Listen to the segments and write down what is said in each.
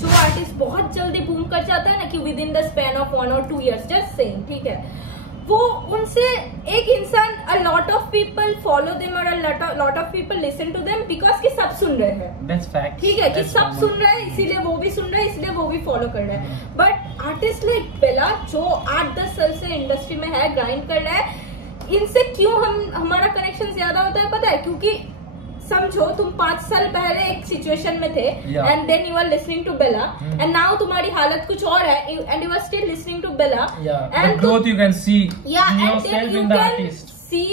जो आर्टिस्ट बहुत जल्दी बूम कर जाता है ना कि within the span of 1 or 2 years, just saying, ठीक है, वो उनसे एक इंसान a lot of people follow them और a lot of people listen to them because कि सब सुन रहे हैं, दैट्स फैक्ट, ठीक है, कि सब सुन रहे हैं इसीलिए वो भी सुन रहे हैं, इसलिए वो भी फॉलो कर रहे हैं। बट आर्टिस्ट लाइक बेला जो 8-10 साल से इंडस्ट्री में है, ग्राइंड कर रहा है, इनसे क्यों हमारा कनेक्शन ज्यादा होता है पता है? क्योंकि समझो तुम 5 साल पहले एक सिचुएशन में थे and then you are listening to Bella and now तुम्हारी हालत कुछ और है and you are still listening to Bella and growth you can see yourself in the artist, see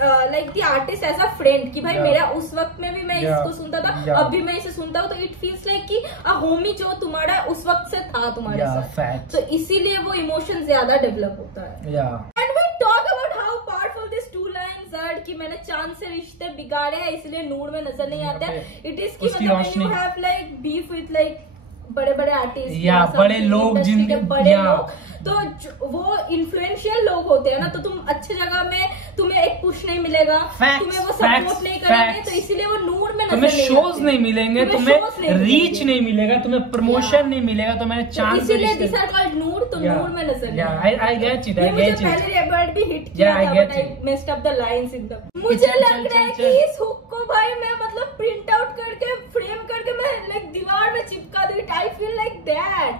like the artist as a friend कि भाई मेरा उस वक्त में भी मैं इसको सुनता था, अब भी मैं इसे सुनता हूँ, तो इट फील्स लाइक कि अ होमी जो तुम्हारा उस वक्त से था तुम्हारे साथ, तो इसीलिए वो इमोशन ज्यादा डेवलप होता है। And we talk about how powerful this 2 lines are कि मैंने चांद से रिश्ते बिगाड़े हैं इसलिए नूर में नजर नहीं आते। इट इज कि मतलब you have like beef with like बड़े आर्टिस्ट या बड़े लोग जिनके बड़े लोग, तो वो इन्फ्लुएंशियल लोग होते हैं ना, तो तुम अच्छे जगह में तुम्हें एक पुश नहीं मिलेगा, तुम्हें वो सपोर्ट नहीं करेंगे, तो इसीलिए वो नूर में तुम्हें शोज नहीं मिलेंगे, तुम्हें रीच नहीं मिलेगा, तुम्हें प्रमोशन नहीं मिलेगा, तो मैंने चांस से इसीलिए दिस आर कॉल्ड नूर, तो नूर में नजर नहीं। I get it, I get it. पहले वर्ड भी हिट किया था but I messed up the lines in the, मुझे लग रहा है कि इस हुक को भाई मैं मतलब प्रिंट आउट करके फ्रेम करके मैं लाइक दीवार में चिपका दूं, I feel like that.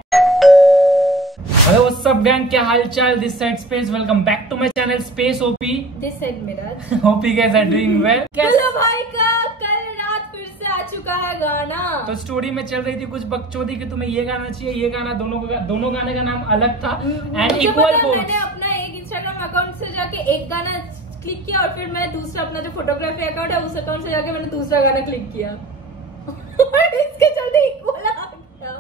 Hello what's up gang, क्या हालचाल? This side Space, welcome back to my channel Space OP, this side Miraj. Hope you guys are doing well. Hello भाई का कल रात फिर से आ चुका है गाना, तो स्टोरी में चल रही थी कुछ बकचोदी कि तुम्हें ये गाना चाहिए, ये गाना, दोनों गाने का नाम अलग था एंड इक्वल वोट्स। मैंने अपना एक इंस्टाग्राम अकाउंट से जाके एक गाना क्लिक किया और फिर मैं दूसरा अपना जो फोटोग्राफी अकाउंट है उस अकाउंट से जाके मैंने दूसरा गाना क्लिक किया इसके चलते इक्वल आ गया।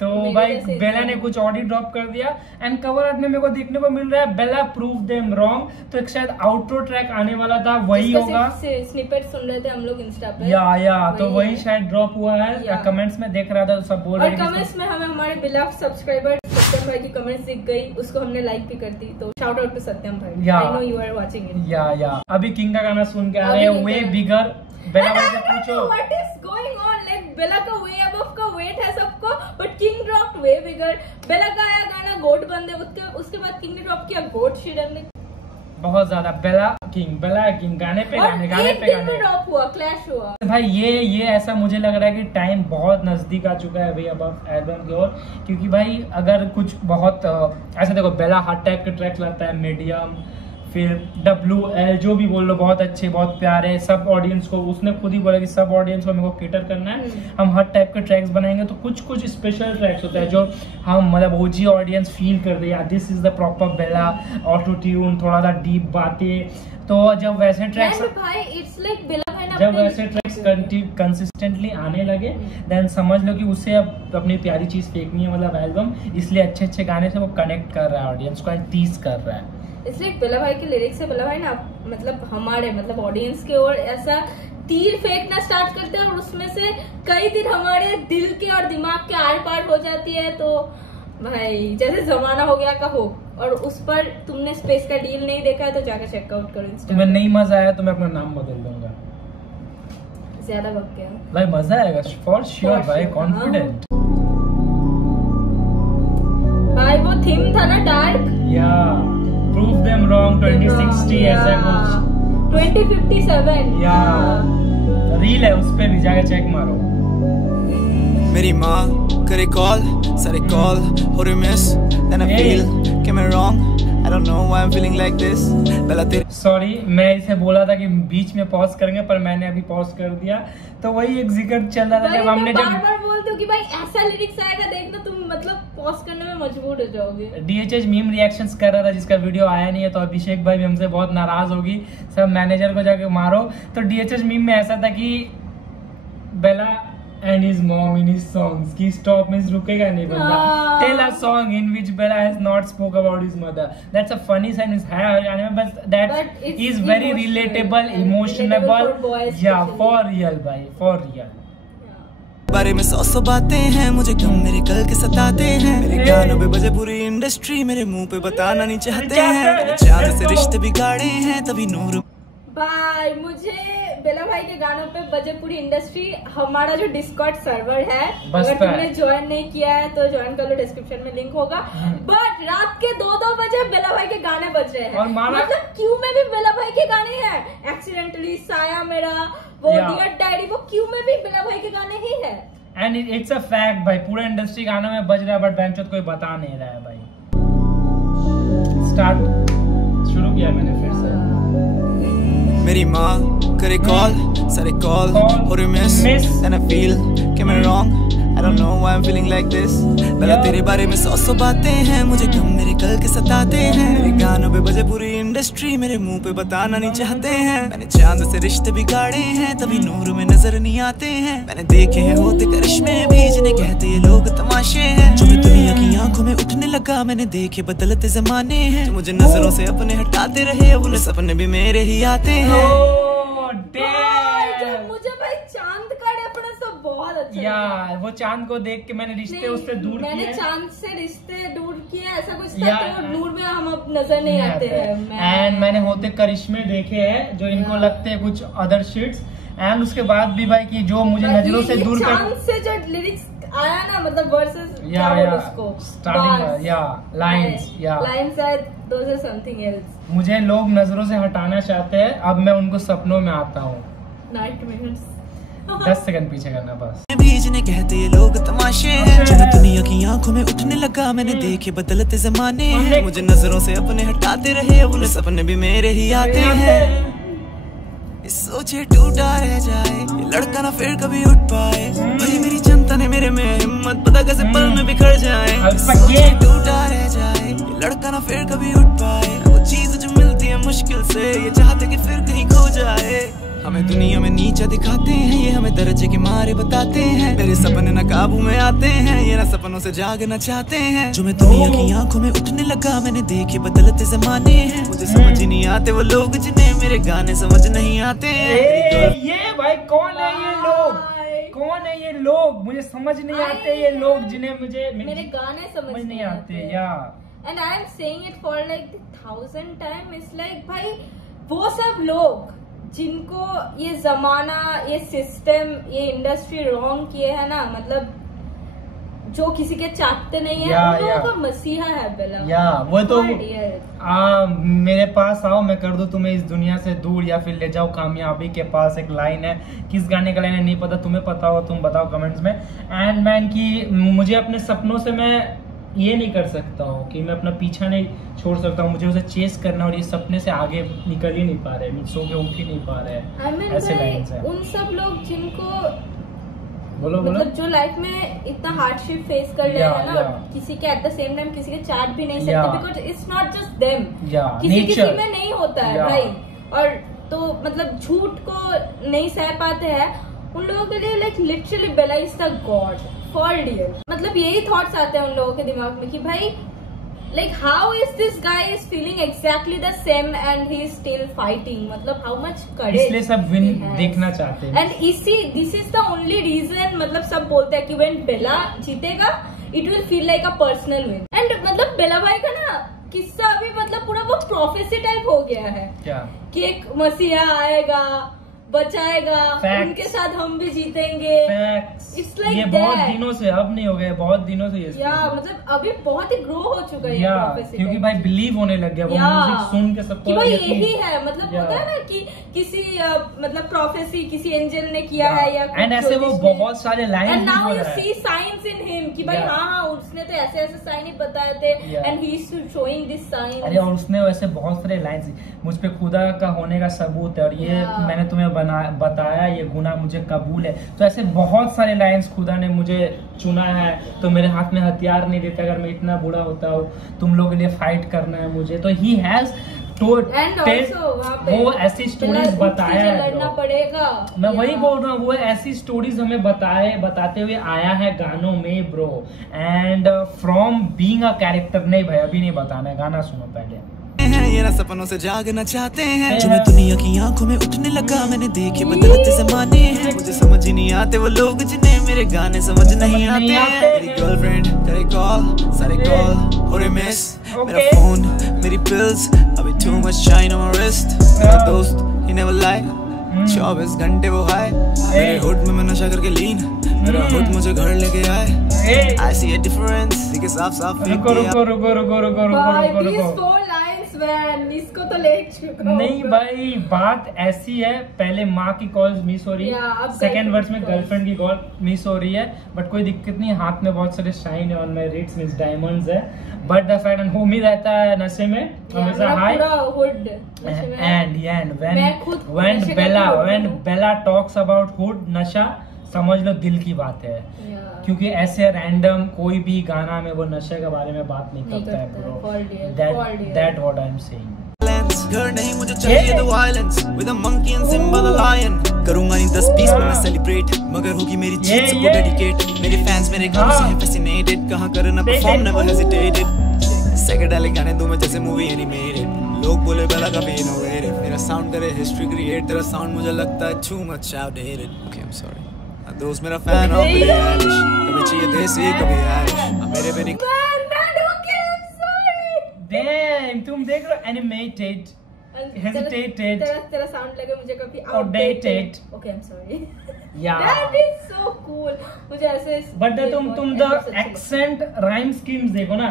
तो भाई बेला ने कुछ ऑडियो ड्रॉप कर दिया एंड कवर आर्ट में मेरे को देखने को मिल रहा है बेला प्रूव देम रॉन्ग, तो एक शायद आउटरो ट्रैक आने वाला था, वही होगा। स्निपेट सुन रहे थे हम लोग इंस्टा पे, या तो वही शायद ड्रॉप हुआ है। कमेंट्स में देख रहा था, सब बोल रहे थे, और कमेंट्स में हमें हमारे बिलव्ड सब्सक्राइबर सत्यम भाई की कमेंट्स दिख गई, उसको हमने लाइक भी कर दी, तो शाउट आउट टू सत्यम भाई, I know you are watching it. या अभी किंग का गाना सुन के आ रहे हैं, वे बिगर। बेला भाई से पूछो what is going on, like Bella का वे अबव का वेट है सबको, but King dropped way bigger. Bella का आया गाना गोट बंदे, उसके बाद किंग ने ड्रॉप किया गोट शिडन। बहुत ज्यादा बेला किंग गाने पे गाने ड्रॉप हुआ, क्लैश हुआ। भाई ये ऐसा मुझे लग रहा है कि टाइम बहुत नजदीक आ चुका है भाई अब एल्बम की ओर, क्योंकि भाई अगर कुछ बहुत ऐसा देखो, बेला हर टाइप के ट्रैक लाता है, मीडियम, फिर WL, जो भी बोल लो, बहुत अच्छे, बहुत प्यारे, सब ऑडियंस को, उसने खुद ही बोला कि सब ऑडियंस को मेरे को केटर करना है, हम हर टाइप के ट्रैक्स बनाएंगे, तो कुछ स्पेशल ट्रैक्स होता है जो हम मतलब ओजी ऑडियंस फील कर दे, this is the proper Bella, auto tune, थोड़ा सा डीप बातें, तो जब वैसे ट्रैक्स जब वैसे ट्रैक्स कंसिस्टेंटली आने लगे देन समझ लो कि उसे अब अपनी प्यारी चीज फेंकनी है, मतलब एल्बम, इसलिए अच्छे गाने से वो कनेक्ट कर रहा है ऑडियंस को एंड टीज कर रहा है। इसलिए बेला भाई के लिरिक्स से बेला भाई ना मतलब हमारे मतलब ऑडियंस के ओर ऐसा तीर फेंकना स्टार्ट करते हैं और उसमें से कई तीर हमारे दिल के और दिमाग के आर पार हो जाती है। तो भाई जैसे जमाना हो गया का हो, और उस पर तुमने स्पेस का डील नहीं देखा है तो जाकर चेकआउट करो। तुम्हें नहीं मजा आया तो मैं अपना नाम बदल दूंगा, ज्यादा वक्त गया भाई, मजा आएगा फॉर श्योर भाई, कॉन्फिडेंट। भाई वो थीम था ना डार्क, या प्रूव देम रॉन्ग 2060 ऐसा कुछ 2057 या रील है, उस पे भी जाके चेक मारो। मेरी माँ करे कॉल, सारे कॉल हो रहे मिस, then I feel कि मैं wrong, I don't know why I'm feeling like this, बेला तेरी। सॉरी, मैं इसे बोला था कि बीच में पॉज करेंगे पर मैंने अभी पॉज कर दिया, तो वही एक जिक्र चल रहा था जब हमने बार बोलते हो कि भाई ऐसा लिरिक्स आएगा देखना, तुम मतलब पॉज करने में मजबूर हो जाओगे। DHH मीम रिएक्शंस कर रहा था जिसका वीडियो आया नहीं है, तो अभिषेक भाई भी हमसे बहुत नाराज होगी, सब मैनेजर को जाके मारो। तो DHH मीम में ऐसा था कि बेला and his mom in his songs की stop means रुकेगा नहीं बंदा, tell a song in which Bella has not spoke about his mother, that's a funny sentence है हरियाणा में, but that is very relatable, emotional, yeah, for real भाई, for real। बारे में 100 बातें हैं, मुझे कम मेरे कल के सताते हैं, मेरे गानों पे बजे पूरी इंडस्ट्री, मेरे मुंह पे बताना नहीं चाहते हैं, चांद से रिश्ते बिगाड़े हैं तभी नूर। भाई मुझे बेला भाई के गानों पे बजे पूरी इंडस्ट्री। हमारा जो डिस्कॉर्ड सर्वर है, बस अगर तुमने ज्वाइन नहीं किया है तो ज्वाइन कर लो, डिस्क्रिप्शन में लिंक होगा। बट रात के 2-2 बजे बेला भाई के गाने बज रहे हैं, और मतलब क्यू में भी बेला भाई के गाने हैं। एक्सीडेंटली, साया मेरा, वो डियर डायरी, वो क्यू में भी बेला भाई के गाने ही है। एंड इट्स अ फैक्ट भाई, पूरा इंडस्ट्री गानों में बज रहा है, बट बेंचोत कोई बता नहीं रहा है भाई। स्टार्ट शुरू किया मैंने फिर से। मेरी माँ करे कॉल, सारे कॉल हो रही मिस, एंड आई फील कि मैं wrong, I don't know why I'm feeling like this। पहले तेरे बारे में 100 बातें हैं, मुझे गम मेरे कल के सताते हैं। मेरे गानों पे बजे पूरी इंडस्ट्री, मेरे मुंह पे बताना नहीं चाहते हैं। मैंने चांद से रिश्ते बिगाड़े हैं, तभी नूर में नजर नहीं आते हैं। मैंने देखे हैं होते करिश्मे भी, जिन्हें कहते ये लोग तमाशे हैं। जो मैं दुनिया की आंखों में उठने लगा, मैंने देखे बदलते जमाने हैं। जो मुझे नजरों से अपने हटाते रहे, उन्हें सपने भी मेरे ही आते हैं। मुझे भाई चांद का रेफरेंस तो बहुत अच्छा यार, वो चांद को देख के मैंने रिश्ते उससे दूर किए। मैंने चांद से रिश्ते दूर किए, ऐसा कुछ था तो नूर में हम अब नजर नहीं आते हैं। एंड मैंने होते करिश्मे देखे हैं जो इनको लगते हैं कुछ अदर शिट्स। एंड उसके बाद भी भाई कि जो मुझे नजरों से दूर कर, चांद से जो लिरिक्स आया ना, मतलब verses lines are those are something else. मुझे लोग नजरों से हटाना चाहते हैं, अब मैं उनको सपनों में आता हूँ। 10 सेकंड पीछे करना बस। जिन्हें कहते ये लोग तमाशे हैं, जो मैं दुनिया की आंखों में उठने लगा, मैंने देखे बदलते जमाने हैं। मुझे नजरों से अपने हटाते रहे, उन्हें सपने भी मेरे ही आते हैं। सोचे टूटा रह जाए ये लड़का ना फिर कभी उठ पाए, भाई मेरी जनता ने मेरे में हिम्मत पता कैसे पल में बिखर जाए। सोचे टूटा रह जाए ये लड़का ना फिर कभी उठ पाए, वो चीज जो मिलती है मुश्किल से, ये चाहते कि फिर कहीं खो जाए। हमें दुनिया में नीचा दिखाते हैं, ये हमें दर्जे के मारे बताते हैं। मेरे सपने ना काबू में आते हैं, ये ना सपनों से जागना चाहते हैं। जो मैं दुनिया की आंखों में उठने लगा, मैंने देखे बदलते जमाने हैं। मुझे समझ ही नहीं आते वो लोग जिन्हें मेरे गाने समझ नहीं आते हैं। ये भाई कौन है ये लोग, कौन है ये लोग, मुझे समझ नहीं आते ये लोग जिन्हें मुझे मेरे गाने समझ नहीं आते। या and I am saying it for like 1000 time, it's like भाई वो सब लोग जिनको ये जमाना, ये सिस्टम, ये इंडस्ट्री रॉन्ग किए है ना, मतलब जो किसी के चाहते नहीं है, उन लोगों का मसीहा है बेला। या वो तो मेरे पास आओ, मैं कर दूं तुम्हें इस दुनिया से दूर, या फिर ले जाओ कामयाबी के पास। एक लाइन है, किस गाने का लाइन है नहीं पता, तुम्हें पता हो तुम बताओ कमेंट्स में। एंड मैन की मुझे अपने सपनों से मैं ये नहीं कर सकता हूँ कि मैं अपना पीछा नहीं छोड़ सकता हूँ, मुझे उसे चेस करना, और ये सपने से आगे निकल ही नहीं पा रहे, सो के उठ ही नहीं पा रहे। ऐसे लाइन्स हैं। उन सब लोग जिनको बोलो मतलब जो लाइफ में इतना हार्डशिप फेस कर रहे हैं ना, किसी के एट द सेम टाइम किसी के चाट भी नहीं सकते, because it's not just them, किसी में नहीं होता है भाई। और तो मतलब झूठ को नहीं सह पाते हैं, उन लोगों के लिए like literally Bella is the god for dear. मतलब यही थॉट्स आते हैं उन लोगों के दिमाग में कि भाई like how is this guy is feeling exactly the same and he is still fighting, मतलब how much courage, इसलिए सब विन देखना चाहते हैं। and this is the only reason, मतलब सब बोलते हैं कि when बेला जीतेगा it will feel like a personal win। and मतलब बेला भाई का ना किस्सा अभी मतलब पूरा वो प्रोफेसी टाइप हो गया है क्या, कि एक मसीहा आएगा, बचाएगा, उनके साथ हम भी जीतेंगे। It's like ये बहुत दिनों से, अब नहीं हो गए, बहुत दिनों से ये मतलब अभी बहुत ही ग्रो हो चुका है, क्योंकि भाई बिलीव होने लग गया, वो म्यूजिक सुन के सबको कि भाई यही है, मतलब होता है ना कि किसी मतलब प्रोफेसी किसी एंजल ने किया है या एंड ऐसे वो बहुत सारे lines, and now you see signs in him कि भाई हाँ उसने तो ऐसे ऐसे साइन ही बताए थे and he is showing this sign. अरे और उसने वैसे बहुत सारे लाइन्स, मुझ पे खुदा का होने का सबूत है, और ये मैंने तुम्हें बताया, ये गुनाह मुझे कबूल है। तो ऐसे बहुत सारे लाइन्स, खुदा ने मुझे चुना है तो मेरे हाथ में हथियार नहीं देता, अगर मैं इतना बुरा होता हूँ तुम लोगों के लिए फाइट करना है मुझे। तो ही हैज वो ऐसी स्टोरीज बताया है, लड़ना पड़ेगा। मैं वही बोल रहा हूँ, वो ऐसी स्टोरीज हमें बताते हुए आया है गानों में bro. And from being a character, नहीं भाई अभी नहीं बताना है, गाना सुनो पहले। ये ना सपनों से जागना चाहते हैं, जो मैं दुनिया की आंखों में उठने लगा, मैंने देखे बदलते जमाने हैं। मुझे समझ ही नहीं आते वो लोग जिन्हें मेरे गाने समझ नहीं आते हैं। मेरी गर्लफ्रेंड करे कॉल, सारे कॉल हो रहे मिस, मेरा फोन, मेरी पिल्स, अभी too much shine on my wrist। मेरा दोस्त he never lie, 24 घंटे वो हाय, मेरे हुड में मैं नशा करके लीन, मेरा हुड मुझे घर लेके आए। I see a difference, देखिए साफ साफ रुको इसको तो ले चुका नहीं भाई, बात ऐसी है, पहले माँ की कॉल्स मिस हो रही है, सेकंड वर्स में गर्लफ्रेंड की कॉल मिस हो रही है, बट कोई दिक्कत नहीं, हाथ में बहुत सारे शाइन है, on my wrists means diamonds है, but the fact and homie रहता है नशे में हमेशा high. And when Bella talks about hood नशा, समझ लो दिल की बात है, क्योंकि ऐसे रैंडम कोई भी गाना में वो नशे के बारे में बात नहीं करता है bro. That what I am saying. घर नहीं मुझे चाहिए the violence, with a monkey and Simba the lion. करूंगा नहीं 10 20 में मैं सेलिब्रेट, मगर होगी मेरी जीत सबको डेडिकेट। मेरे फैंस मेरे गानों से हैं फैसिनेटेड, कहां करना परफॉर्म नेवर हेजिटेटेड। साइकेडेलिक गाने दूं मैं जैसे मूवी एनिमेटेड, लोग बोले बेला का इनोवेटिव, मेरा साउंड करे हिस्ट्री क्रिएट, तेरा साउंड मुझे लगता है too much outdated. Okay I am sorry दोस्त, मेरा फैन ऑफ बिली आइलिश, कभी चाहिए देसी कभी आइरिश, मेरे पे नहीं। Damn, तुम देख रहे हो एनिमेटेड, हेजिटेटेड, तेरा साउंड लगे मुझे कभी outdated. Okay I am sorry या दैट इज सो कूल, मुझे ऐसे बट तुम द एक्सेंट राइम स्कीम्स देखो ना,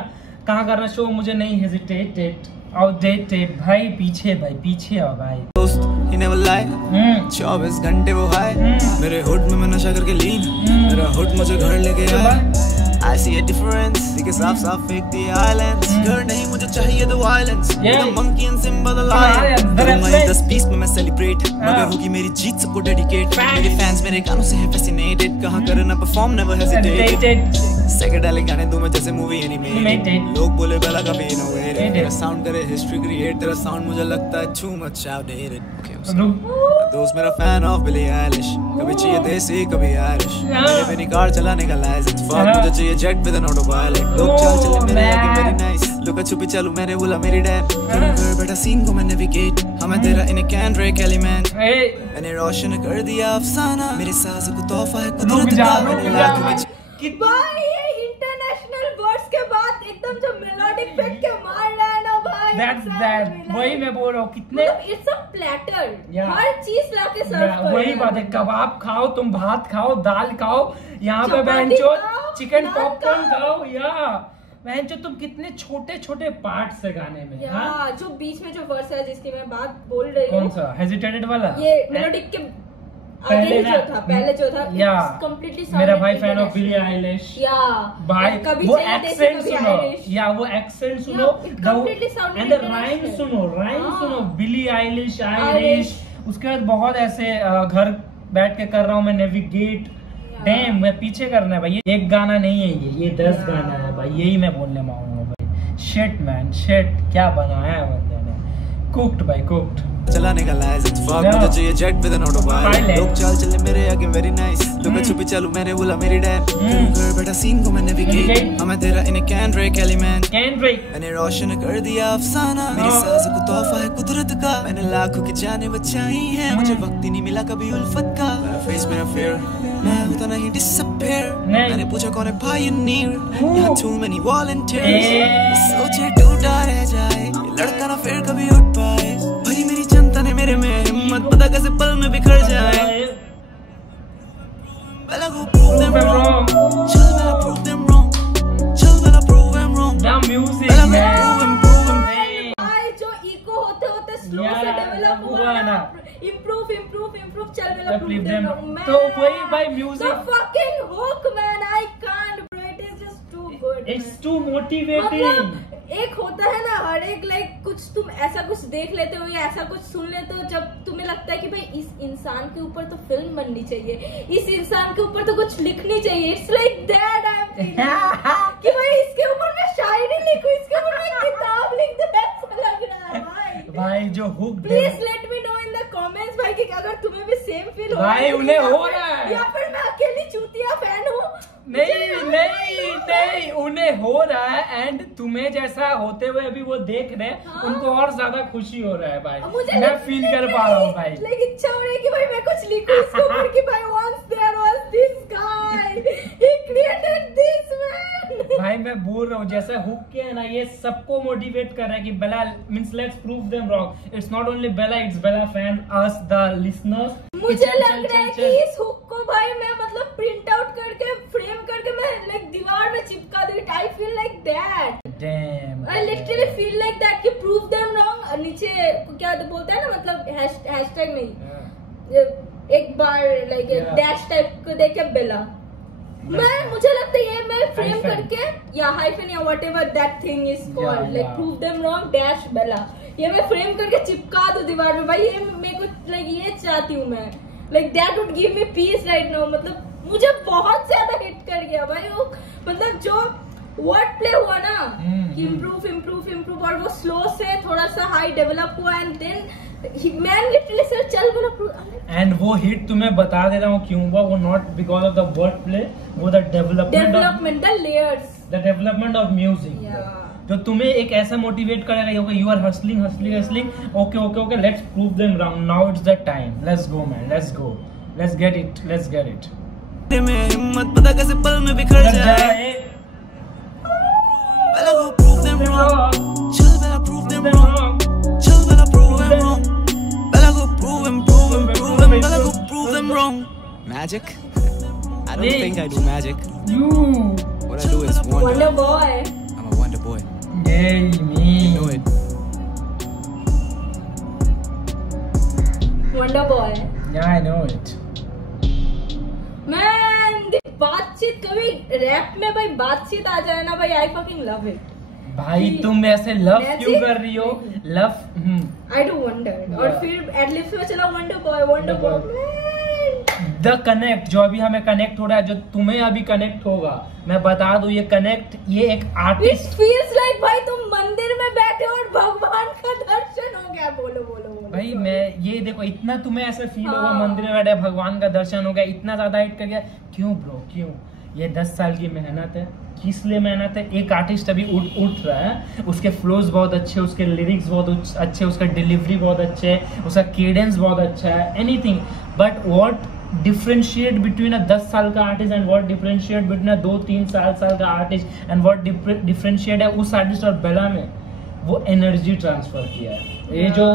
कहाँ करना शो मुझे नहीं हेजिटेटेड आउटडेटेड। भाई पीछे आओ भाई। दोस्त ही नेवर लाई, 24 घंटे वो हाय, मेरे हुड में मैं नशा करके लीन, मेरा हुड मुझे घर लेके आए। I see a difference, देखिए साफ साफ फेक दी आइलैंड्स। घर नहीं मुझे चाहिए the violence, with a monkey and Simba the lion. करूंगा नहीं 10 20 में मैं सेलिब्रेट, मगर होगी मेरी जीत सबको डेडिकेट। मेरे फैंस मेरे गानों से हैं फैसिनेटेड, कहां करना परफॉर्म नेवर हेजिटेटेड। साइकेडेलिक गाने दूं मैं जैसे मूवी एनिमेटेड, लोग बोले बेला का इनोवेटिव, मेरा साउंड करे हिस्ट्री क्रिएट, तेरा साउंड मुझे लगता है टू मच आउटडेटेड। ओके दोस्त, मेरा फैन ऑफ बिली आइलिश, कभी चाहिए देसी कभी आइरिश, मेरे पे नहीं कार चलाने का लाइसेंस, फक मुझे चाहिए jet with N auto pilot. लोग चाल चले मेरे आगे वेरी नाइस, लुका छुपी चलूं मैंने बोला मेरी डैड। घर बैठा सीन को मैं नेविगेट, हमें तेरा इन कैन ड्रेक एलिमेंट, मैंने रोशन कर दिया अफसाना, मेरे सास को तोहफा है कुदरत का। मैंने लाखों में भाई ये इंटरनेशनल वर्ड्स के बाद एकदम जो मेलोडिक पेट के मार रहा है ना भाई, दैट वही मैं बोल रहा हूँ, कितने इट्स अ प्लेटर, हर चीज लाके सर्व कर, वही बात है। कबाब खाओ, तुम भात खाओ, दाल खाओ, यहाँ पे बहनचो चिकन पॉपकॉर्न खाओ, या बहनचो तुम कितने छोटे छोटे पार्ट्स है गाने में। जो बीच में जो वर्स है जिसकी मैं बात बोल रही हूँ, कौन सा हेजिटेटेड वाला, ये मेलोडिक के पहले जो था कंप्लीटली मेरा भाई फैन ऑफ बिली आइलिश। भाई वो एक्सेंट सुनो, वो एक्सेंट सुनो, एंड द राइम सुनो, बिली आइलिश आइरिश। उसके बाद बहुत ऐसे घर बैठ के कर रहा हूँ मैं नेविगेट, डैम मैं पीछे करना है भाई, एक गाना नहीं है ये 10 गाना है भाई, यही मैं बोलने मांगूंगा भाई। शिट मैन शिट, क्या बनाया है बंदे ने, कुक्ड भाई कुक्ड। चलाने का लाइसेंस, फक मुझे चाहिए jet with N auto pilot. लोग चाल चले मेरे आगे वेरी नाइस, लुका छुपी चलूं मैंने बोला मेरी डैड। घर बैठा सीन को मैं नेविगेट, हमें तेरा इन कैन ड्रेक एलिमेंट, मैंने रोशन कर दिया अफसाना, मेरी सास को तोहफा है कुदरत का। मैंने लाखों की जाने बचाई हैं, मुझे वक्त ही नहीं मिला कभी उल्फत का। मेरा फेस मेरा फेयर, मैं होता नहीं डिसअपीयर। मैंने पूछा कौन है पायनियर, यहाँ टू मेनी वॉलंटियर्स। सोचे टूटा रह जाए लड़का ना फिर कभी उठ पाए, भरी मेरी जनता ने मेरे में हिम्मत, पता कैसे पल में बिखर जाए। Better go prove them wrong, chill better prove them wrong, chill better prove them wrong. Now music man, भाई जो इको होते स्लो से डेवलप हुआ ना, improve चल बेला prove them wrong। तो वही भाई music, the fucking hook man, I can't bro, it is just too good, it's too motivating। एक होता है ना हर एक लाइक कुछ तुम ऐसा कुछ देख लेते हो या ऐसा कुछ सुन लेते हो जब तुम्हें लगता है कि भाई इस इंसान के ऊपर तो फिल्म बननी चाहिए, इस इंसान के ऊपर तो कुछ लिखनी चाहिए। It's like that I am कि भाई इसके ऊपर मैं शायरी लिखूं, इसके ऊपर मैं किताब लिख दूं, ऐसा लग रहा है भाई जो hook. Please let me know in the comments भाई कि अगर तुम्हें भी सेम फील हो भाई उन्हें हो रहा है या फिर मैं अकेली चूतिया फैन हूँ। नहीं उन्हें हो रहा है, एंड तुम्हें जैसा होते हुए अभी वो देख रहे हैं, उनको और ज्यादा खुशी हो रहा है भाई। मैं फील कर पा रहा हूँ भाई, लेकिन इच्छा हो रही है कि भाई मैं कुछ लिखूं इसके ऊपर कि भाई once there was this guy, he created this man। भाई मैं बोल रहा हूँ जैसे हुक के है ना, ये सबको मोटिवेट कर रहा है कि Bella means let's prove them wrong. It's not only Bella, it's Bella fan, us the listeners. मुझे लग रहा है कि इस हुक को भाई मैं मतलब प्रिंट आउट करके फ्रेम करके मैं लाइक दीवार में चिपका दूँ। आई feel like that, I literally feel like that कि प्रूव देम रॉन्ग। नीचे क्या बोलते हैं ना, मतलब हैशटैग नहीं, एक बार लाइक डैश टाइप को देखे बेला, मैं मुझे लगता है ये मैं फ्रेम करके या हाइफन या whatever that thing is called, like prove them wrong dash Bella, ये मैं फ्रेम करके चिपका दूं दीवार में भाई। ये मेरे को लाइक ये चाहती हूँ मैं, like that would give me peace right now. मतलब मुझे बहुत ज्यादा हिट कर गया भाई वो, मतलब जो वर्ड प्ले हुआ ना, इम्प्रूव इम्प्रूव इम्प्रूव, और वो स्लो से थोड़ा सा हाई डेवलप हुआ and then man literally sir चल बोला। एंड वो हिट तुम्हें बता दे रहा हूँ क्यों हुआ, वो not because of the word play, वो the development the layers, the development of music जो तुम्हें एक ऐसा मोटिवेट करेगा, you are hustling hustling hustling, okay okay okay, let's prove them wrong, now it's the time, let's go man, let's go, let's get it, let's get it. में हिम्मत पता कैसे पल में बिखर जाए, Bella go prove them wrong, चल Bella prove them wrong, चल Bella prove them wrong, Bella go prove them prove them prove them, Bella go prove them wrong. Magic? I don't think I do magic. What I do is Wonder Boy. I'm a wonder boy. Yay me. You know it. Wonder Boy. Yeah, I know it. Man, बातचीत कभी rap में भाई बातचीत आ जाए ना भाई, I fucking love it. भाई तुम ऐसे लव क्यों कर रही हो? Love I do wonder. और फिर एडलिप्स में चला Wonder Boy. द कनेक्ट जो अभी हमें कनेक्ट हो रहा है, जो तुम्हें अभी कनेक्ट होगा, मैं बता दूं ये कनेक्ट, ये एक आर्टिस्ट फील्स लाइक भाई तुम मंदिर में बैठे और भगवान का दर्शन हो गया। बोलो भाई मैं ये देखो, इतना तुम्हें ऐसा फील होगा मंदिर में बैठे भगवान का दर्शन हो गया, इतना ज्यादा हिट कर गया। क्यों ब्रो क्यों? ये 10 साल की मेहनत है। किस लिए मेहनत है? एक आर्टिस्ट अभी उठ रहा है, उसके फ्लोज बहुत अच्छे, उसके लिरिक्स बहुत अच्छे, उसका डिलीवरी बहुत अच्छे है, उसका केडेंस बहुत अच्छा है, anything, but what differentiate between a 10 साल का artist and what differentiate between a 2-3 साल का आर्टिस्ट एंड व्हाट डिफरेंशिएट है उस आर्टिस्ट और बेला में, वो एनर्जी ट्रांसफर किया है। ये जो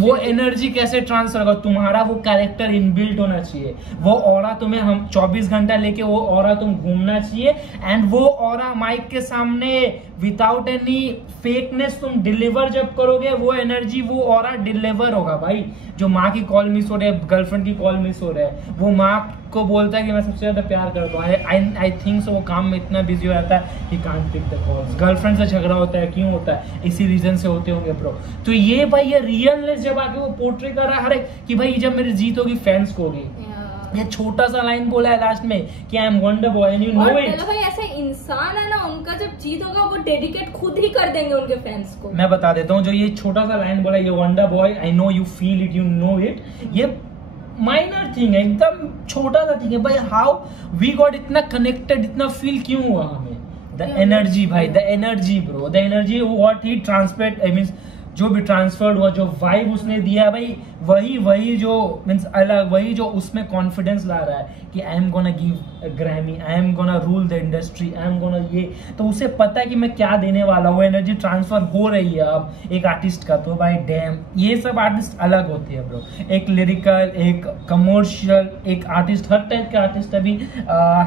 वो एनर्जी कैसे ट्रांसफर होगा? तुम्हारा वो कैरेक्टर इनबिल्ट होना चाहिए, वो ऑरा तुम्हें हम 24 घंटा लेके वो ऑरा तुम घूमना चाहिए, एंड वो ऑरा माइक के सामने विदाउट एनी फेकनेस तुम डिलीवर जब करोगे, वो एनर्जी वो ऑरा डिलीवर होगा भाई। जो माँ की कॉल मिस हो रही है, गर्लफ्रेंड की कॉल मिस हो रहा है, वो माँ को बोलता है कि मैं सबसे ज्यादा प्यार करता हूँ, आई थिंक सो, वो काम में इतना बिजी हो जाता है कि can't pick the calls. Girlfriend से झगड़ा होता है, क्यों होता है? इसी रीजन से होते होंगे ब्रो। तो ये भाई ये रियलनेस जब आके वो पोर्ट्रे कर रहा है, अरे कि भाई जब मेरी जीत होगी फैंस को होगी, ये छोटा सा लाइन बोला है लास्ट में कि I am wonder boy and you know it. भाई ऐसे इंसान है ना, उनका जब जीत होगा वो डेडिकेट खुद ही कर देंगे उनके फैंस को। मैं बता देता हूँ, जो ये छोटा सा लाइन बोला, ये wonder boy, I know you feel it, you know it, ये माइनर थिंग है, एकदम छोटा सा थिंग है भाई। हाउ वी गॉट इतना कनेक्टेड, इतना फील क्यों हुआ हमें? द एनर्जी भाई, the energy bro, the energy what he transferred, I mean जो भी ट्रांसफर्ड हुआ, जो वाइब उसने दिया भाई, वही जो मीन्स अलग, वही जो उसमें कॉन्फिडेंस ला रहा है कि I am gonna give Grammy, I am gonna rule the industry, I am gonna ये, तो उसे पता है कि मैं क्या देने वाला हूँ। वो एनर्जी ट्रांसफर हो रही है अब एक आर्टिस्ट का, तो भाई डैम, ये सब आर्टिस्ट अलग होते हैं ब्रो। एक लिरिकल, एक कमर्शियल, एक आर्टिस्ट, हर टाइप के आर्टिस्ट अभी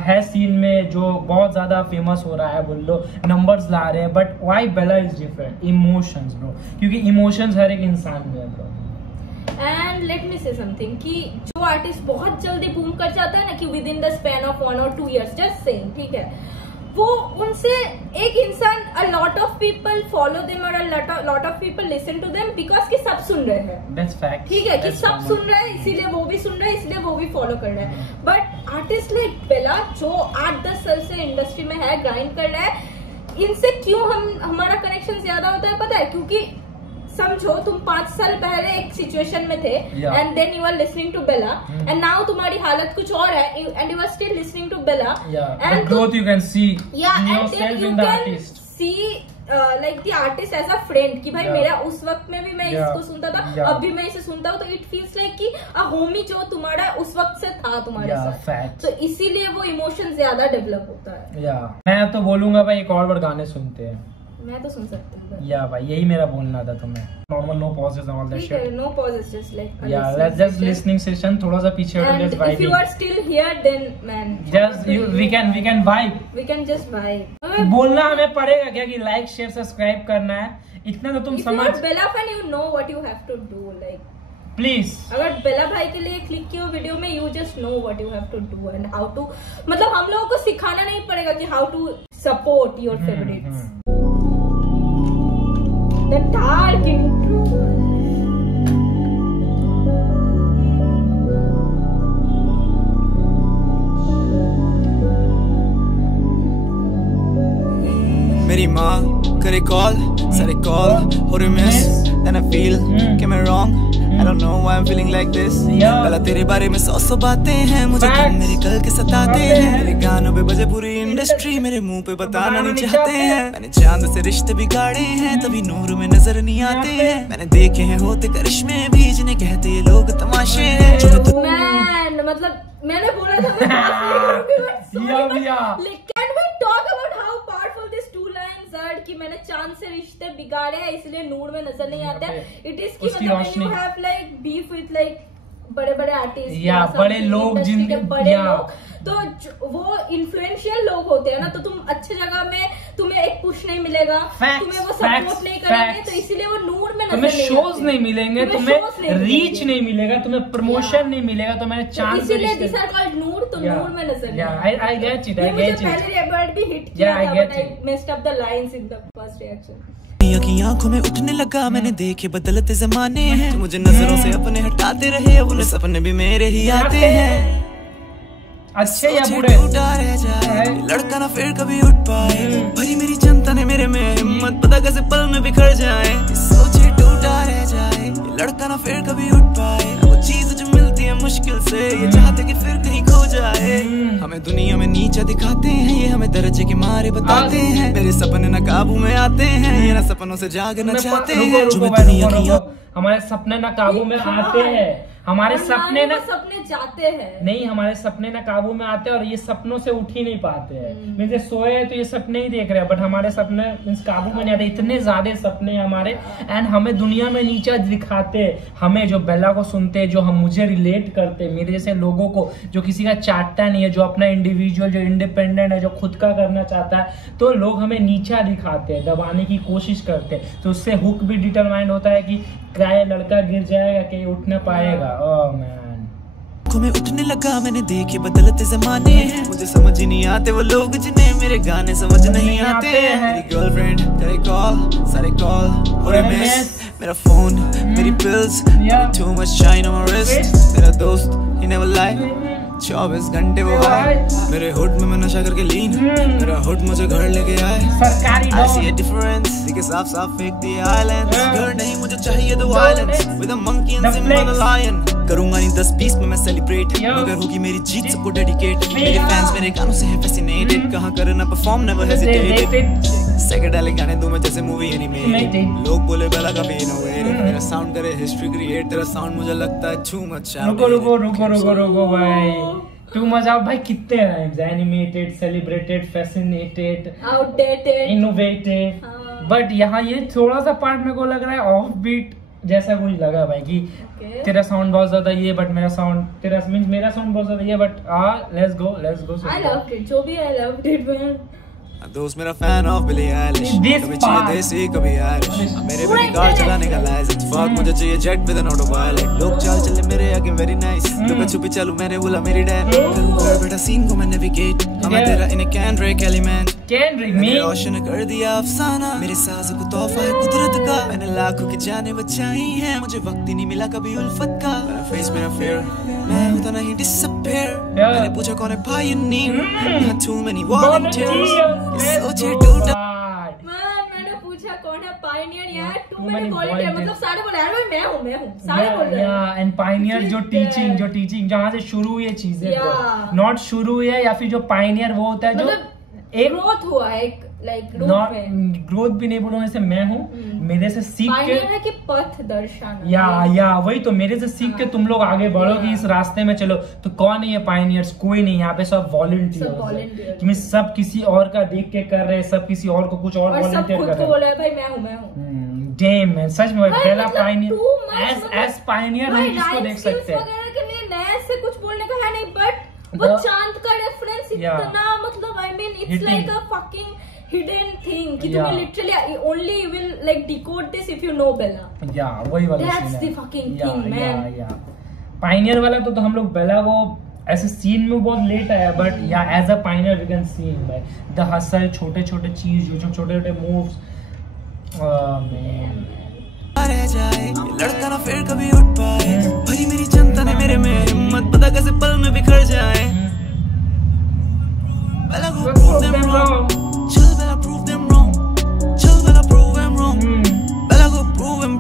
है सीन में जो बहुत ज्यादा फेमस हो रहा है, बोल लो नंबर्स ला रहे हैं, but why Bella is different? Emotions bro, क्योंकि इमोशंस हर एक इंसान में है ब्रो। एंड लेट मी से समथिंग कि जो आर्टिस्ट बहुत जल्दी बूम कर जाता है ना, कि within the span of 1 or 2 years, just saying, ठीक है, वो उनसे एक इंसान, a lot of people follow them और a lot of people listen to them because कि सब सुन रहे हैं, दैट्स फैक्ट, ठीक है, कि सब सुन रहे हैं इसीलिए वो भी सुन रहे हैं, इसलिए वो भी फॉलो कर रहे हैं। बट आर्टिस्ट लाइक बेला जो 8-10 साल से इंडस्ट्री में है, ग्राइंड कर रहा है, इनसे क्यों हमारा कनेक्शन ज्यादा होता है पता है? क्योंकि समझो तुम 5 साल पहले एक सिचुएशन में थे and then you are listening to Bella and now तुम्हारी हालत कुछ और है and you are still listening to Bella and growth you can see yourself in the artist, see like the artist as a friend, कि भाई मेरा उस वक्त में भी मैं इसको सुनता था, अब भी मैं इसे सुनता हूँ, तो इट फील्स लाइक कि अ होमी जो तुम्हारा उस वक्त से था तुम्हारे साथ, तो इसीलिए वो इमोशन ज्यादा डेवलप होता है। मैं तो बोलूंगा भाई एक और बार गाने सुनते हैं, मैं तो सुन सकती हूँ। या भाई यही मेरा बोलना था तुम्हें। Normal no pauses all that shit. No pauses just like yeah let's just listening session थोड़ा सा पीछे हटो let's vibe. If you are still here then man just we can vibe. We can just vibe. बोलना हमें पड़ेगा क्या कि like share subscribe करना है, इतना तो तुम समझ। If Bella fan you know what you have to do like please. अगर बेला भाई के लिए क्लिक किया वीडियो में you just know what you have to do and how to, मतलब हम लोगों को सिखाना नहीं पड़ेगा कि how to support your favourites. The dark intro. मेरी माँ करे कॉल, सारे कॉल हो रहे miss, then I feel am I wrong? I don't know why I'm feeling like this. भला तेरे बारे में सौ बातें हैं, मुझे तुम मेरे कल के सताते हैं। मेरे गानों पे बजे पूरी इंडस्ट्री, मेरे मुंह पे बताना नहीं चाहते हैं। मैंने चांद से रिश्ते बिगाड़े हैं, तभी नूर में नजर नहीं आते हैं। मैंने देखे हैं होते करिश्मे भी, जिन्हें कहते ये लोग तमाशे हैं। मैन मतलब मैंने बोला था can we talk about how powerful this two lines are कि मैंने चांद से रिश्ते बिगाड़े हैं इसलिए नूर में नजर नहीं आते। इट इज की मतलब you have like beef with like बड़े बड़े आर्टिस्ट या बड़े लोग जिनके बड़े लोग, तो वो इन्फ्लुएंशियल लोग होते हैं ना, तो तुम अच्छी जगह में तुम्हें एक पुश नहीं मिलेगा, तुम्हें वो सपोर्ट नहीं करेंगे, तो इसीलिए वो नूर में तुम्हें शोज नहीं मिलेंगे, तुम्हें रीच नहीं मिलेगा, तुम्हें प्रमोशन नहीं मिलेगा, तो मैंने चांस इसीलिए दिस आर कॉल्ड नूर, तो नूर में नजर नहीं। I get it, I get it. पहले वर्ड भी हिट किया था but I messed up the lines in the first reaction. की आंखों में उठने लगा, मैंने देखे बदलते जमाने हैं। मुझे नजरों से अपने हटाते रहे, वो सपने भी मेरे ही आते हैं। अच्छे या बुरे रह जाए लड़का ना फिर कभी उठ पाए, भरी मेरी जनता ने मेरे में हिम्मत, पता कैसे पल में बिखर जाए। सोचे टूटा रह जाए लड़का ना फिर कभी उठ पाए, वो चीज जो मिलती है मुश्किल से, ये चाहते कि फिर कहीं खो जाए। हमें दुनिया में नीचा दिखाते हैं, ये हमें दर्जे के मारे बताते हैं। मेरे सपने ना काबू में आते हैं, ये ना सपनों से जागना चाहते हैं। हमारे सपने ना काबू में आते हैं, हमारे सपने जाते हैं नहीं, हमारे सपने ना काबू में आते हैं और ये सपनों से उठ ही नहीं पाते हैं। मीन्स सोए हैं तो ये सपने ही देख रहे हैं, बट हमारे सपने मीन्स काबू में नहीं आते। इतने ज्यादा सपने हैं हमारे, एंड हमें दुनिया में नीचा दिखाते। हमें जो बेला को सुनते हैं, जो हम मुझे रिलेट करते, मेरे जैसे लोगों को जो किसी का चाटता नहीं है, जो अपना इंडिविजुअल, जो इंडिपेंडेंट है, जो खुद का करना चाहता है, तो लोग हमें नीचा दिखाते हैं, दबाने की कोशिश करते हैं। तो उससे हुक भी डिटरमाइंड होता है कि क्या ये लड़का गिर जाएगा कि उठ न पाएगा। ओह मैन, में उठने लगा, मैंने देखे बदलते जमाने हैं। मुझे समझ ही नहीं आते वो लोग जिन्हें मेरे गाने समझ नहीं आते हैं। मेरी गर्लफ्रेंड तेरे कॉल, सारे कॉल हो रहे मिस, मेरा फोन, मेरी pills, too much shine on my wrist। मेरा दोस्त he never lie, 24 घंटे वो आए मेरे हुड में, मैं नशा करके लीन, मेरा हुड मुझे घर लेके आए। I see a difference, दिखे साफ साफ फेंक दिए आइलैंड। घर नहीं मुझे चाहिए तो violence, with a monkey and Simba the lion। करूंगा नहीं 10-20 में मैं सेलिब्रेट, मगर होगी मेरी जीत सबको डेडिकेट। मेरे फैंस मेरे गानों से है फैसिनेटेड, कहाँ करना परफॉर्म नेवर हेजिटेटेड। साइकेडेलिक गाने दूं मैं जैसे मूवी एनिमेटेड, लोग बोले बेला का पेन हो गए, मेरा साउंड करे हिस्ट्री क्रिएट, तेरा साउंड मुझे लगता है टू मच। रुको भाई, टू मच आप भाई कितने rhymes, animated, celebrated, fascinated, outdated, innovated, but यहाँ ये थोड़ा सा पार्ट मेरे को लग रहा है ऑफ बीट जैसा कुछ लगा भाई कि तेरा साउंड बहुत ज्यादा ये, बट मेरा साउंड, तेरा मींस मेरा साउंड बहुत ज्यादा ये, but let's go I loved it, जो भी आई लव्ड इट मैन। दोस्त मेरा फैन ऑफ बिली आइलिश, कभी चाहिए देसी कभी आयरिश, मेरे भी कार चलाने का लाइसेंस, फक मुझे चाहिए jet with N auto pilot. लोग चाल चले मेरे आगे वेरी नाइस, लुका छुपी चलूं मैंने बोला मेरी डैड, करूंगा बेटा सीन को मैं नेविगेट, हमें तेरा इन कैंड्रिक एलिमेंट, कैंड्रिक मी रोशन कर दिया अफसाना, मेरे सांसों को तोहफा है कुदरत का, मैंने लाखों की जानें बचाई हैं, मुझे वक्त ही नहीं मिला कभी उल्फत का। मेरा फेस मेरा फेयर, मैं होता नहीं डिसअपीयर, मैंने पूछा कौन है पायनियर, too many volunteers, सोचे टूटा। मैंने पूछा कौन है पायनियर, यार too many volunteers, मतलब सारे बोल रहे हैं मैं हूँ, सारे बोल रहे हैं। एंड पायनियर जो टीचिंग जहाँ से शुरू हुई है चीजें, नॉट शुरू हुई है, या फिर जो पायनियर वो होता है जो एक ग्रोथ हुआ है, एक लाइक ग्रोथ भी नहीं बोलूंगा, जैसे मैं हूँ, मेरे से सीख के है कि पथ दर्शन, या वही तो, मेरे से सीख के तुम लोग आगे बढ़ो कि इस रास्ते में चलो। तो कौन है ये पायनियर्स? कोई नहीं, यहाँ पे सब वॉलंटियर, कि सब किसी और का देख के कर रहे हैं, सब किसी और को कुछ और वॉलंटियर कर रहे हैं। भाई मैं हूँ डैम मैन, सच में बेला पायनियर एज पायनियर हम किसको देख सकते हैं? नया से कुछ बोलने का है नहीं, बट वो चांद का रेफरेंस इतना मतलब I mean it's like a fucking hidden thing कि तुम्हें literally only you will like decode this if you know Bella. या वही वाला that's the fucking thing man. Pioneer वाला तो हम लोग बेला वो ऐसे सीन में बहुत लेट आया, but yeah as a pioneer we can see him the hustle, छोटे छोटे चीज, जो छोटे छोटे मूव्स। रह जाए लड़का ना फिर कभी उठ पाए, भरी मेरी जनता ने मेरे में हिम्मत, पता कैसे पल में बिखर जाए। Bella go prove them wrong, chill Bella prove them wrong, chill Bella prove them wrong, Bella go prove them,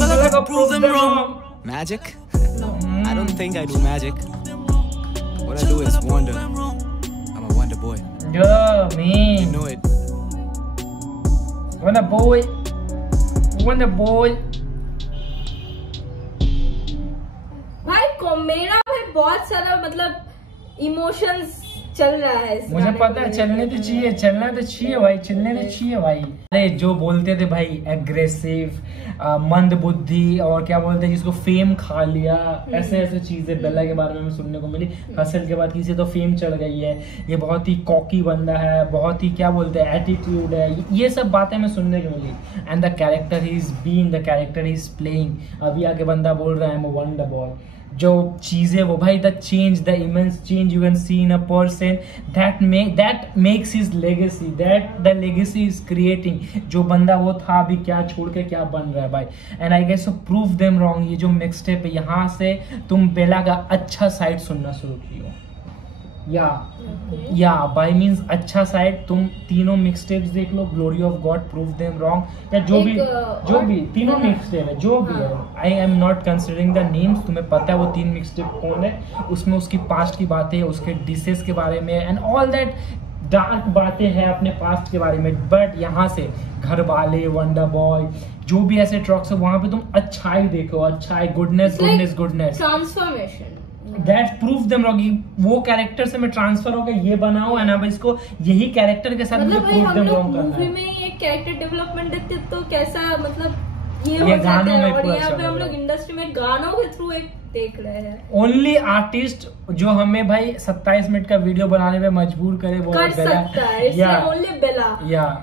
Bella go prove them wrong. Magic? No, I don't think I do magic. What I do is wonder. I'm a wonder boy. Yeah, man. You know it. Wonder boy. Wonder boy. भाई मेरा भाई बहुत सारा मतलब emotions चल रहा है। मुझे पता है, चलने तो चाहिए, चलना तो चाहिए भाई, चलने तो चाहिए भाई। अरे जो बोलते थे भाई एग्रेसिव, मंद बुद्धि, और क्या बोलते हैं जिसको फेम खा लिया, ऐसे ऐसे चीजें बेला के बारे में हमें सुनने को मिली। हसल के बाद किसी तो फेम चढ़ गई है, ये बहुत ही कॉकी बंदा है, बहुत ही क्या बोलते हैं एटीट्यूड है, ये सब बातें हमें सुनने को मिली। एंड द कैरेक्टर ही इज बीइंग, द कैरेक्टर ही इज प्लेइंग। अभी आके बंदा बोल रहा है I am a wonder boy. जो चीजें वो भाई, the change, the immense change you can see in a person, that makes his legacy, that the legacy is creating. जो बंदा वो था अभी क्या छोड़ के क्या बन रहा है भाई। And I guess prove them wrong. ये जो मिक्स टेप है, यहाँ से तुम बेला का अच्छा साइड सुनना शुरू किया, या बाय मीन्स अच्छा साइड। तुम तीनों मिक्स टेप्स देख लो, glory of God, prove them wrong, या जो भी तीनों मिक्स टेप है, जो भी है। I am not considering the names, तुम्हें पता है वो 3 मिक्स टेप कौन है। उसमें उसकी पास्ट की बातें, उसके डिशेस के बारे में, एंड ऑल दैट डार्क बातें हैं अपने पास्ट के बारे में। बट यहाँ से घर वाले, वंडर बॉय, जो भी ऐसे ट्रॉक्स है, वहां पे तुम अच्छाई देखो, अच्छाई, goodness, transformation. That prove them wrong। वो कैरेक्टर से मैं ट्रांसफर होकर ये बनाऊं, एंड अब इसको यही कैरेक्टर के साथ मुझे prove them wrong करना है। मूवी में ये कैरेक्टर डेवलपमेंट देखते तो कैसा मतलब ये हो जाता है, और यहाँ पे हम लोग इंडस्ट्री में गानों के थ्रू एक देख रहे हैं। ओनली आर्टिस्ट जो हमें भाई 27 मिनट का वीडियो बनाने में मजबूर करे वो कर सकता है, ओनली बेला।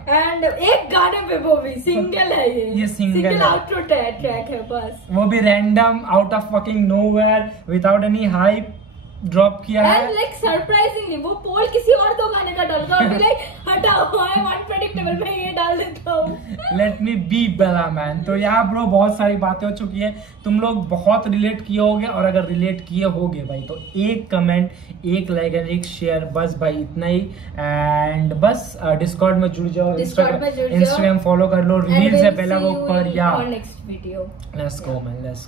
एंड एक गाने पे वो भी सिंगल है, ये सिंगल आउटरो ट्रैक है बस। वो भी random out of fucking nowhere without any hype drop किया है। एंड लाइक सरप्राइजिंगली वो पोल किसी और तो गाने का डाल कर लाइक हटाओ, आई एम अनप्रेडिक्टेबल, मैं ये डाल देता हूँ, लेट मी बी बेला मैन। तो यहाँ ब्रो बहुत सारी बातें हो चुकी हैं, तुम लोग बहुत रिलेट किए होगे, और अगर रिलेट किए होगे भाई तो एक कमेंट, एक लाइक एंड एक शेयर, बस भाई इतना ही। एंड बस डिस्कॉर्ड में जुड़ जाओ, इंस्टाग्राम फॉलो कर लो, रील्स है बेला के ऊपर, या next video. Let's go man, let's